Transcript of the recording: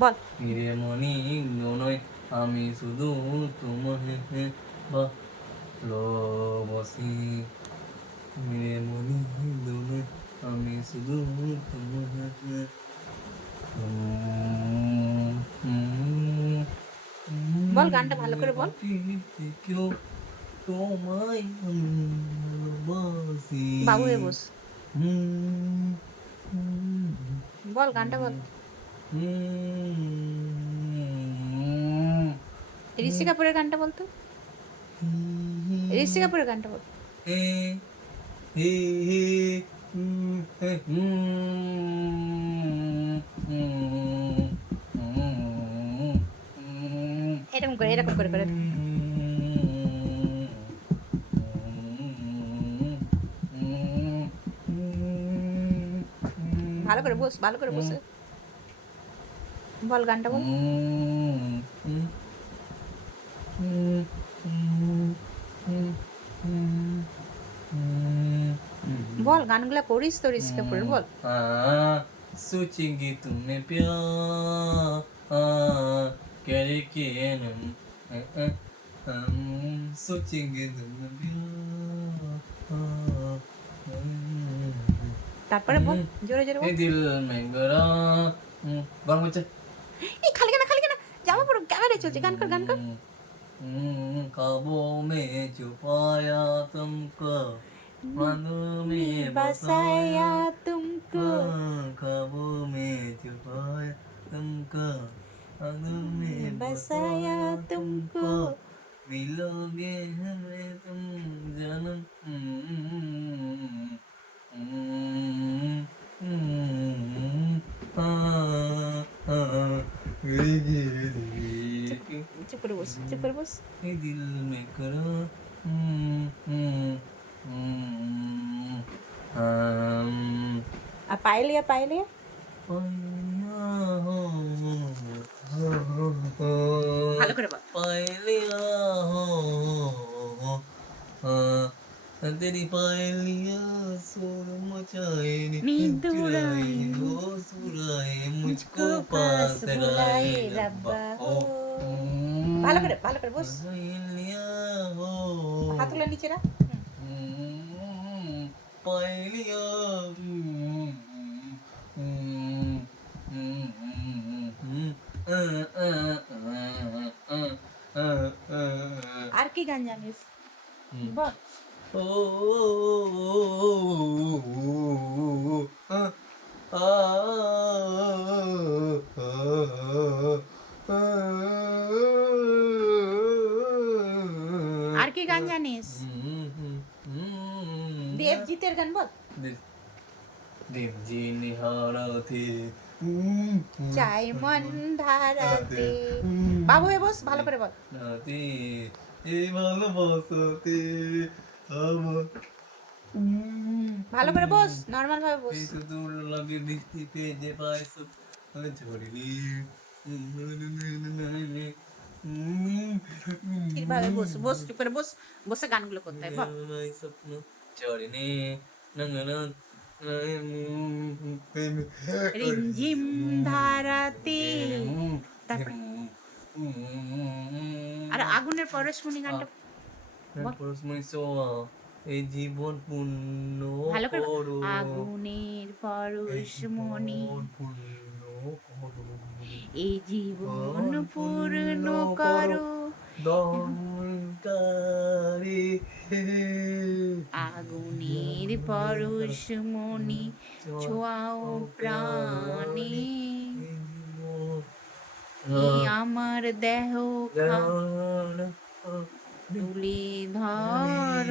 বল। হিরে মনি নয়, আমি শুধু তোমাকে ভালোবাসি। হিরে মনি নয়, আমি শুধু তোমাকে বল গানটা ভালো করে বল। কেউ তোমায় আমি ভালোবাসি। বাবু হয়ে বস। হুম, বল গানটা বল। ঋষি কাপুরের গানটা বল তো। ঋষি কাপুরের গানটা বল। হে হে হে এরকম করে এরকম করে করে ভালো করে বস, ভালো করে বসে বল গানটা বল। বল গানগুলা করিস তো ঋষি কাপুরের, বল। सोचेंगे तुम्हें प्यार करके हम सोचेंगे तुम्हें प्यार তারপরে বল জোরে জোরে বল। दिल में गरा गान बच्चा এই খালি গানা খালি গানা, জামা পড়ো, ক্যামেরায় চলছে, গান কর গান কর। ख्वाबों में छुपाया तुमको, बाहों में बसाया तुमको, ख्वाबों में छुपाया तुमको, बाहों में बसाया तुमको, मिलोगे हमें तुम जन्म। চুপ করে বস, চুপ করে বস। दिल में करो আর পায়েলিয়া পায়েলিয়া ভালো করে বল। पायलिया तेरी पायलिया शोर मचाए नी दुराए वो सुराए मुझको पास लाए रब्बा ओ ভালো করে বস। पायलिया हो হাতগুলো নিচে রাখ। पायलिया আর কি গান জানিস বল। আর কি গান জানিস? দেবজিতের গান বল। দেবজি নিহারাতে চাই মন ধারাতে। বাবু হয়ে বস, ভালো করে বল। নাতে এই ভালোবাসাতে আমার ভালো করে বস, নরমাল ভাবে বস। এই তো লাগে বৃষ্টিতে যে পায় সব ঝরিলি ঠিকভাবে বস, বস চুপ করে বস, বসে গানগুলো করতে হয় বল। স্বপ্ন ঝরিনি নঙ্গনা রিমঝিম ধারাতে। তারপরে আর আগুনের পরশমণি গানটা পরশমণি সোয়া এই জীবন পূর্ণ ভালো করে করো আগুনের পরশমণি পূর্ণ করো এই জীবন পূর্ণ করো দমনকারী আগুনের পরশমণি ছোঁয়াও প্রাণে এই আমার দেহ তুলে ধর।